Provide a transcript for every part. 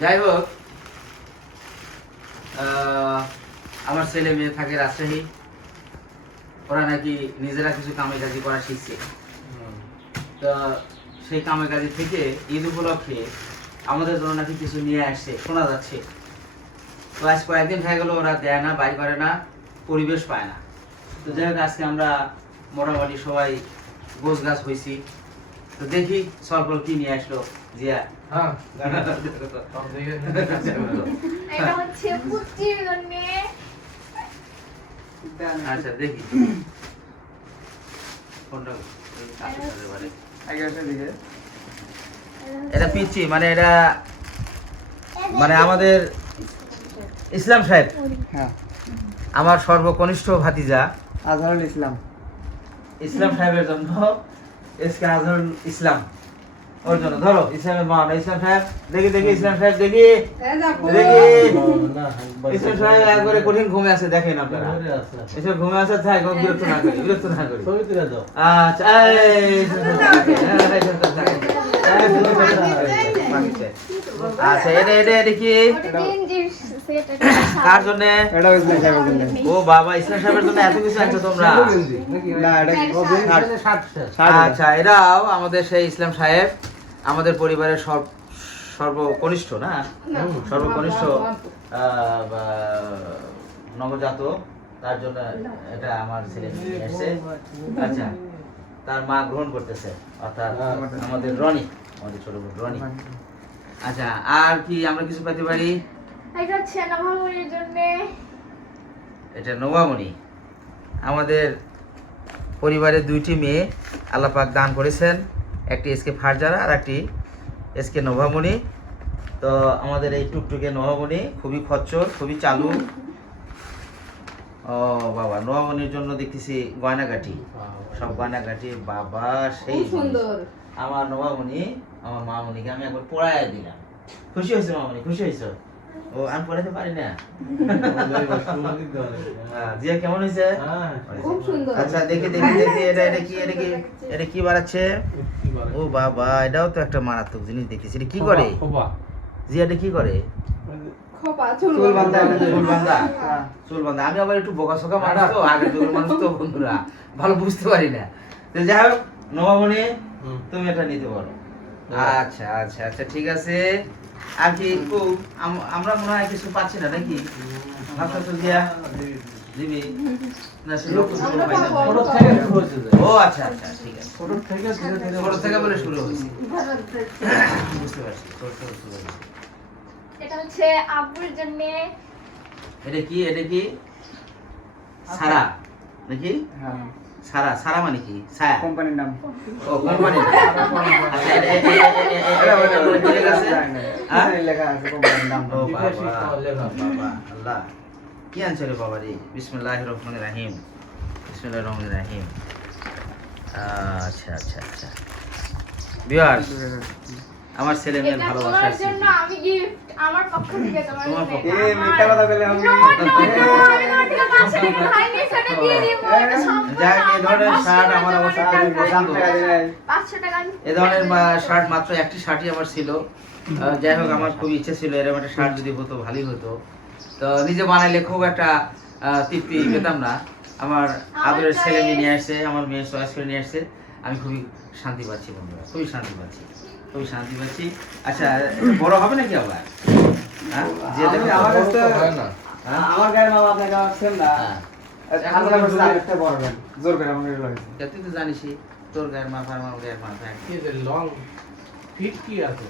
যাই হোক আমার ছেলে মেয়ে থাকে রাজশাহী। ওরা নাকি নিজেরা কিছু কামে কাজি করা শিখছে। তো সেই কামে কাজি থেকে ঈদ উপলক্ষে আমাদের জন্য নাকি কিছু নিয়ে আসছে শোনা যাচ্ছে। তো আজ কয়েকদিন হয়ে গেল ওরা দেয় না বাই করে না পরিবেশ পায় না। তো যাই হোক আজকে আমরা মোটামুটি সবাই গোছ গাছ হয়েছি। তো দেখি কি নিয়ে আসলো জিয়া। হ্যাঁ এটা হচ্ছে পুচির জন্য। আচ্ছা দেখি। কোনটা এটা পিচ্ছি মানে এটা মানে আমাদের ইসলাম সাহেব। হ্যাঁ। আমার সর্বকনিষ্ঠ ভাতিজা। আজহারুল ইসলাম। ইসলাম সাহেবের জন্য এসকে আজহারুল ইসলাম ওর জন্য ধরো ইসলামের মা ইসলাম সাহেব দেখি দেখি ইসলাম সাহেব দেখি দেখি ইসলাম সাহেব একবারে কঠিন ঘুমে আছে দেখেন আপনারা এসব ঘুমে আছে থাক বিরক্ত না করি বিরক্ত না করি আচ্ছা। আচ্ছা এটা এটা এটা কি ওটা তিন জিনিস সেট কার জন্য? এটা ইসলাম সাহেবের জন্য। ও বাবা ইসলাম সাহেবের জন্য এত কিছু আনছো তোমরা? না এটা ষাট ষাট আচ্ছা এরাও আমাদের সেই ইসলাম সাহেব আমাদের পরিবারের সব সর্বকনিষ্ঠ না? সর্বকনিষ্ঠ নবজাত তার জন্য এটা আমার ছেলে এসেছে। আচ্ছা তার মা গ্রহণ করতেছে অর্থাৎ আমাদের রনি আমাদের ছোট বোন রনি। আচ্ছা আর কি আমরা কিছু পেতে পারি? এটা হচ্ছে নবমীর জন্য। এটা নোভামণি আমাদের পরিবারের দুইটি মেয়ে আল্লাপাক দান করেছেন একটি এসকে ফারজারা আর একটি এসকে নভামণি তো আমাদের এই টুকটুকে নভামণি খুবই খচ্চর খুবই চালু। ও বাবা নোভামণির জন্য দেখতেছি গয়নাগাটি। সব গয়নাগাটি বাবা সেই সুন্দর। আমার নোভামণি আমার মামণিকে আমি একবার পড়াইয়া দিলাম। খুশি হয়েছে মামণি খুশি হয়েছে? ও আমি পড়াতে পারি না হ্যাঁ, জিয়া কেমন হয়েছে? খুব সুন্দর। আচ্ছা দেখি দেখি দেখি এটা এটা কি এটা কি এটা কি বাড়াচ্ছে? ও বাবা এটাও তো একটা মারাত্মক জিনিস দেখেছি। এটা কি করে? জিয়া এটা কি করে? হ্যাঁ। আমি আবার একটু বোকা সোকা মানুষ তো আগের যুগের মানুষ তো বন্ধুরা। ভালো বুঝতে পারি না। তো যাই হোক নবামণি তুমি এটা নিতে পারো। আচ্ছা আচ্ছা আচ্ছা ঠিক আছে। আর কি আমরা মনে হয় কিছু পাচ্ছি না নাকি? দিবি। না শুরু ও আচ্ছা আচ্ছা ঠিক আছে। ছোট থেকে বলে শুরু হয়েছে। বুঝতে পারছি হচ্ছে আব্বুর জন্য এটা কি এটা কি? সারা নাকি? হ্যাঁ। সারা সারা মানে কি ছায়া কোম্পানির নাম ও কোম্পানি আচ্ছা লেখা আছে? হ্যাঁ? কোম্পানির নাম ও বাবা, আল্লাহ কি আনছে রে বাবা রে বিসমুল্লাহ রহমান রাহিম বিসমুল্লাহ রহমান রাহিম আচ্ছা আচ্ছা আচ্ছা বিহার আমার ছেলে মেয়ের ভালোবাসা তোমার আছে জন্য আমি গিফট আমার পক্ষ থেকে তোমার জন্য পক্ষ এ মিথ্যা কথা বলে আমি যাক, এই ধরনের শার্ট আমার অবশ্য খুবই পছন্দ। এ ধরনের শার্ট মাত্র একটি শার্টই আমার ছিল। যাই হোক আমার খুব ইচ্ছে ছিল এরকম একটা শার্ট যদি হতো ভালোই হতো। তো নিজে বানাইলে খুব একটা তৃপ্তি পেতাম না। আমার আদরের ছেলে মেয়ে নিয়ে আসছে আমার মেয়ে চয়েস করে নিয়ে আসছে। আমি খুবই শান্তি পাচ্ছি বন্ধুরা খুবই শান্তি পাচ্ছি। শান্তি পাচ্ছি। আচ্ছা বড় হবে নাকি আবার? হ্যাঁ? যে আমি- আমার কাছে তো- হয়। আমার গায়ের না। হ্যাঁ। জোর করে আমাকে তুই তো জানিসই তোর গায়ের মাথা আমার গায়ের মাথা এক। লং ফিট কি আছে?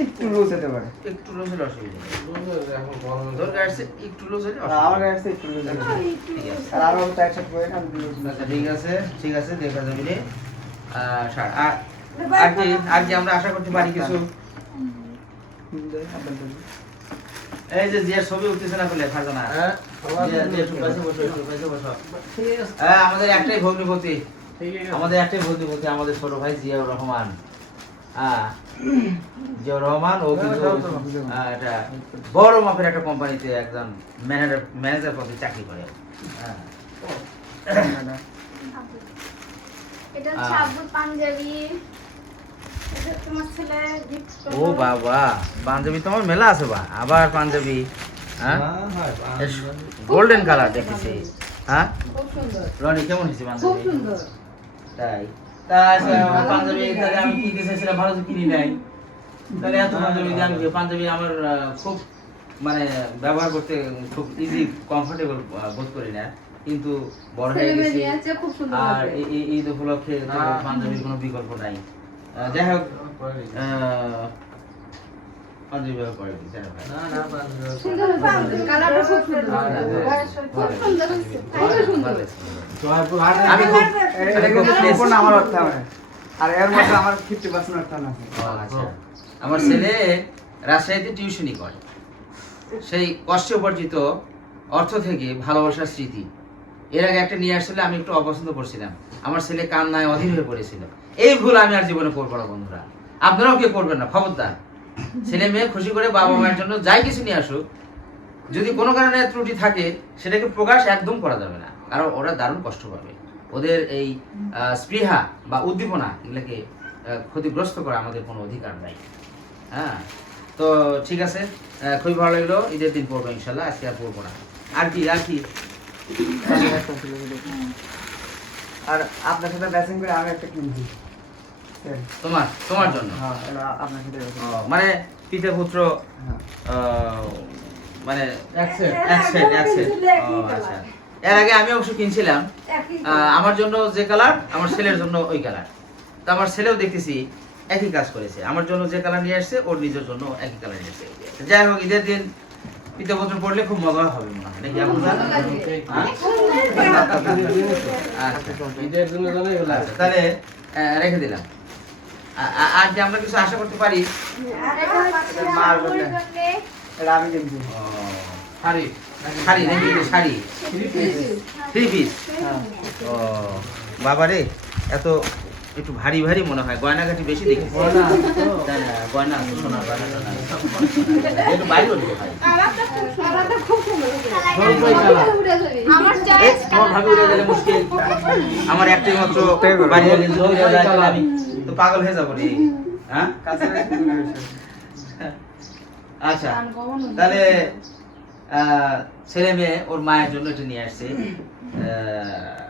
একটু লুজ হতে পারে। একটু লুজ হলে অসুবিধা নেই। এখন তোর গায়ের একটু হলে আমার নেই। গায়ে একটু আর আরও আচ্ছা ঠিক আছে ঠিক আছে দেখা যাবে। রে আহ, আর আর কি আর কি আমরা আশা করতে পারি কিছু। এই যে যে ছবি উঠতেছে না বলে খাজানা হ্যাঁ হ্যাঁ, আমাদের একটাই ভগ্নিপতি। আমাদের একটাই ভগ্নিপতি আমাদের ছোট ভাই জিয়াউর রহমান। হ্যাঁ জিয়াউর রহমান ও কিন্তু আহ, একটা বড় মাপের একটা কোম্পানিতে একজন ম্যানেজার ম্যানেজার পদে চাকরি করে। হ্যাঁ। এটা পাঞ্জাবি। ও বাবা পাঞ্জাবি তোমার মেলা আছে বা? আবার পাঞ্জাবি হ্যাঁ? গোল্ডেন কালার দেখেছি। হ্যাঁ? রনি কেমন হয়েছে পাঞ্জাবি? সুন্দর। তাই। তা আচ্ছা, পাঞ্জাবি তাহলে আমি কিনতে চাইছিলাম ভালো কিনি নাই। তাহলে এত পাঞ্জাবি দিয়ে আমি পাঞ্জাবি আমার খুব মানে ব্যবহার করতে খুব ইজি কমফোর্টেবল বোধ করি না। কিন্তু বড় হয়ে গেছি। আর এই- ঈদ উপলক্ষে হ্যাঁ। পাঞ্জাবির কোনো বিকল্প নাই। যাই হোক আমার অর্থ হবে। আর এর মধ্যে আমার ফিফটি পার্সেন্ট অর্থ আছে ও, আচ্ছা। আমার ছেলে রাজশাহীতে টিউশনি করে। সেই কষ্টে উপার্জিত অর্থ থেকে ভালোবাসার স্মৃতি। এর আগে একটা নিয়ে আসলে আমি একটু অপছন্দ করছিলাম। আমার ছেলে কান্নায় অধীর হয়ে পড়েছিল। এই ভুল আমি আর জীবনে করব না, বন্ধুরা। আপনারাও কেউ করবেন না, খবরদার। ছেলে মেয়ে খুশি করে বাবা মায়ের জন্য যাই কিছু নিয়ে আসুক, যদি কোনো কারণে ত্রুটি থাকে, সেটাকে প্রকাশ একদম করা যাবে না, কারণ ওরা দারুণ কষ্ট পাবে। ওদের এই স্পৃহা বা উদ্দীপনা এগুলোকে ক্ষতিগ্রস্ত করা আমাদের কোনো অধিকার নাই। হ্যাঁ? তো ঠিক আছে খুবই ভালো লাগল। ঈদের দিন পড়ব ইনশাল্লাহ, আজকে আর পড়ব না। আর কি আর কি? আর আপনার সাথে ম্যাচিং করে আমি একটা কিনছি। তোমার তোমার জন্য? হ্যাঁ আপনার সাথে মানে পিতা পুত্র হ্যাঁ। মানে এক সেট। এক সেট এক সেট ও, আচ্ছা। এর আগে আমি অবশ্য কিনছিলাম। আমার জন্য যে কালার আমার ছেলের জন্য ওই কালার তো আমার ছেলেও দেখতেছি একই কাজ করেছে। আমার জন্য যে কালার নিয়ে আসছে ওর নিজের জন্য একই কালার নিয়ে আসছে। যাই হোক ঈদের দিন পিতাপত্র পড়লে খুব মজা হবে হয়? আচ্ছা। আচ্ছা, তাহলে রেখে দিলাম। আর কি আমরা কিছু আশা করতে পারি? শাড়ি। শাড়ি নাকি শাড়ি। থ্রি পিস ও বাবা রে এত একটু ভারী ভারী মনে হয় গয়নাঘাটি বেশি দেখি। গয়না আমার একটাই মাত্র আমি। তো পাগল হয়ে যাব রে। হ্যাঁ। আচ্ছা তাহলে আহ, ছেলে মেয়ে ওর মায়ের জন্য এটা নিয়ে আসছে। আহ,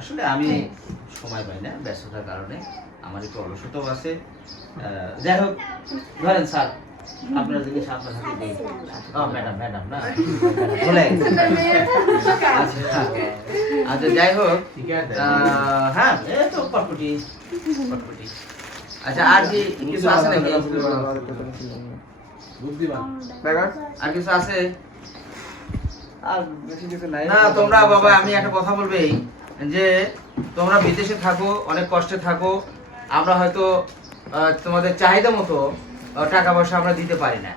আসলে আমি সময় পাই না ব্যস্ততার কারণে। আমার একটু অলসতাও আছে। যাই হোক ধরেন স্যার আপনার দিই। ম্যাডাম ম্যাডাম না? আচ্ছা আচ্ছা যাই হোক হ্যাঁ এই তো পটপটি পটপটি। আচ্ছা আর কি কিছু আছে নাকি। আর কিছু আছে? আর বেশি কিছু নাই। না তোমরা বাবা আমি একটা কথা বলবেই যে তোমরা বিদেশে থাকো অনেক কষ্টে থাকো আমরা হয়তো তোমাদের চাহিদা মতো টাকা পয়সা আমরা দিতে পারি না।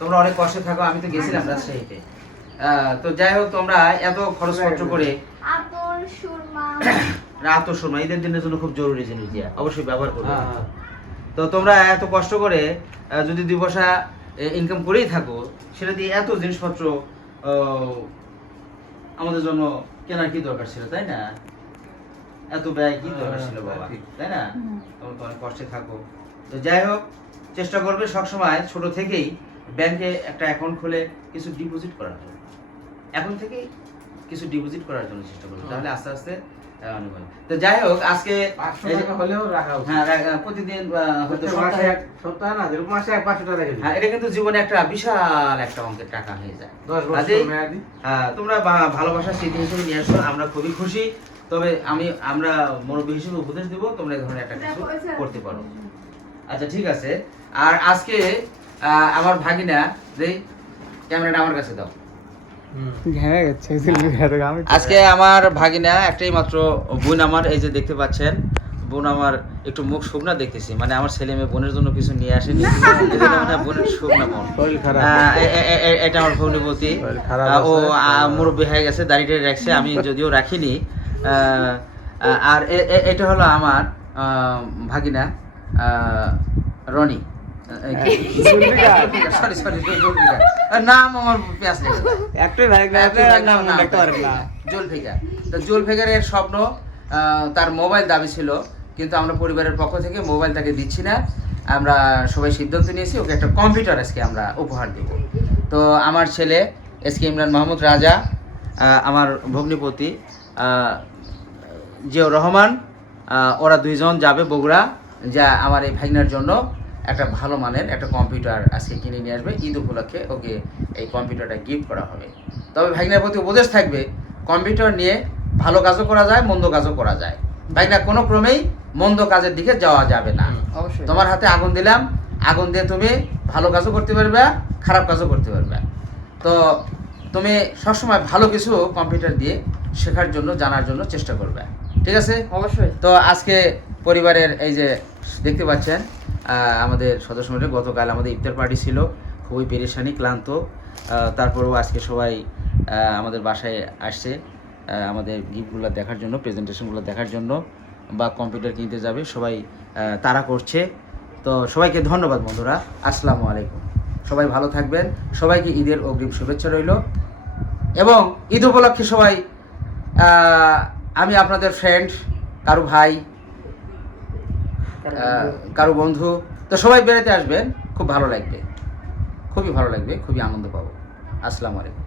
তোমরা অনেক কষ্টে থাকো আমি তো গেছিলাম রাজশাহীতে। তো যাই হোক তোমরা এত খরচপত্র করে আতর সুরমা। রাত সময় ঈদের দিনের জন্য খুব জরুরি জিনিস দিয়া অবশ্যই ব্যবহার করবে। হ্যাঁ। তো তোমরা এত কষ্ট করে যদি দুই পয়সা ইনকাম করেই থাকো সেটা দিয়ে এত জিনিসপত্র আহ, আমাদের জন্য কেনার কি দরকার ছিল তাই না? এত ব্যয় কি দরকার ছিল হ্যাঁ, বাবা তাই না? তোমরা তো অনেক কষ্টে থাকো তো যাই হোক চেষ্টা করবে সবসময় ছোট থেকেই ব্যাংকে একটা অ্যাকাউন্ট খুলে কিছু ডিপোজিট করার জন্য। এখন থেকেই কিছু ডিপোজিট করার জন্য চেষ্টা করবে। তাহলে আস্তে আস্তে। তো যাই হোক আজকে পাঁচশো এই যে- টাকা হলেও রাখা হ্যাঁ প্রতিদিন মাসে এক- পাঁচশো টাকা হ্যাঁ এটা কিন্তু জীবনে একটা বিশাল একটা অঙ্কের টাকা হয়ে যায়। হ্যাঁ, তোমরা ভালোবাসার স্মৃতি হিসেবে নিয়ে আসো আমরা খুবই খুশি। তবে আমি আমরা মুরব্বী হিসেবে উপদেশ দিব তোমরা এই ধরনের একটা কিছু করতে পারো। আচ্ছা ঠিক আছে। আর আজকে আহ, আমার ভাগিনা যে ক্যামেরাটা আমার কাছে দাও। ঘেমে গেছে এগুলো ঘেরে আমি আজকে আমার ভাগিনা একটাই মাত্র বোন আমার এই যে দেখতে পাচ্ছেন বোন আমার একটু মুখ শুকনা দেখতেছি। মানে আমার ছেলে মেয়ে বোনের জন্য কিছু নিয়ে আসেনি। হয় বোনের শুকনা মন। এটা আমার ভগ্নিপতি। ও। মুরব্বী হয়ে গেছে দাড়িটা রাখছে আমি যদিও রাখিনি। আর এটা হলো আমার ভাগিনা রনি। নাম আমার পেঁয়াজ একটাই ভাই না একটাই ভাই নাম দেখতে পারেন না। জুলফিকার তো জুলফিকারের স্বপ্ন তার মোবাইল দাবি ছিল কিন্তু আমরা পরিবারের পক্ষ থেকে মোবাইলটাকে দিচ্ছি না। আমরা সবাই সিদ্ধান্ত নিয়েছি ওকে একটা কম্পিউটার আজকে আমরা উপহার দেব। তো আমার ছেলে এস কে ইমরান মাহমুদ রাজা আমার ভগ্নিপতি জিয়াউর রহমান ওরা দুইজন যাবে বগুড়া যা আমার এই ভাইনার জন্য। একটা ভালো মানের একটা কম্পিউটার আজকে কিনে নিয়ে আসবে। ঈদ উপলক্ষে ওকে এই কম্পিউটারটা গিফট করা হবে। তবে ভাইনার প্রতি উপদেশ থাকবে কম্পিউটার নিয়ে ভালো কাজও করা যায় মন্দ কাজও করা যায়। ভাইনা কোনো ক্রমেই মন্দ কাজের দিকে যাওয়া যাবে না। অবশ্যই। তোমার হাতে আগুন দিলাম আগুন দিয়ে তুমি ভালো কাজও করতে পারবে খারাপ কাজও করতে পারবে। তো তুমি সবসময় ভালো কিছু কম্পিউটার দিয়ে শেখার জন্য জানার জন্য চেষ্টা করবে। ঠিক আছে? অবশ্যই। তো আজকে পরিবারের এই যে দেখতে পাচ্ছেন আমাদের সদস্য মণ্ডলী গতকাল আমাদের ইফতার পার্টি ছিল, খুবই পেরেশানি, ক্লান্ত। তারপরেও আজকে সবাই আমাদের বাসায় আসছে আমাদের গিফটগুলো দেখার জন্য, প্রেজেন্টেশনগুলো দেখার জন্য, বা কম্পিউটার কিনতে যাবে, সবাই তারা করছে। তো সবাইকে ধন্যবাদ বন্ধুরা, আসসালামু আলাইকুম। সবাই ভালো থাকবেন, সবাইকে ঈদের অগ্রিম শুভেচ্ছা রইল। এবং ঈদ উপলক্ষে সবাই আমি আপনাদের ফ্রেন্ড কারও ভাই কারও বন্ধু তো সবাই বেড়াতে আসবেন, খুব ভালো লাগবে। খুবই ভালো লাগবে, খুবই আনন্দ পাবো। আসসালামু আলাইকুম।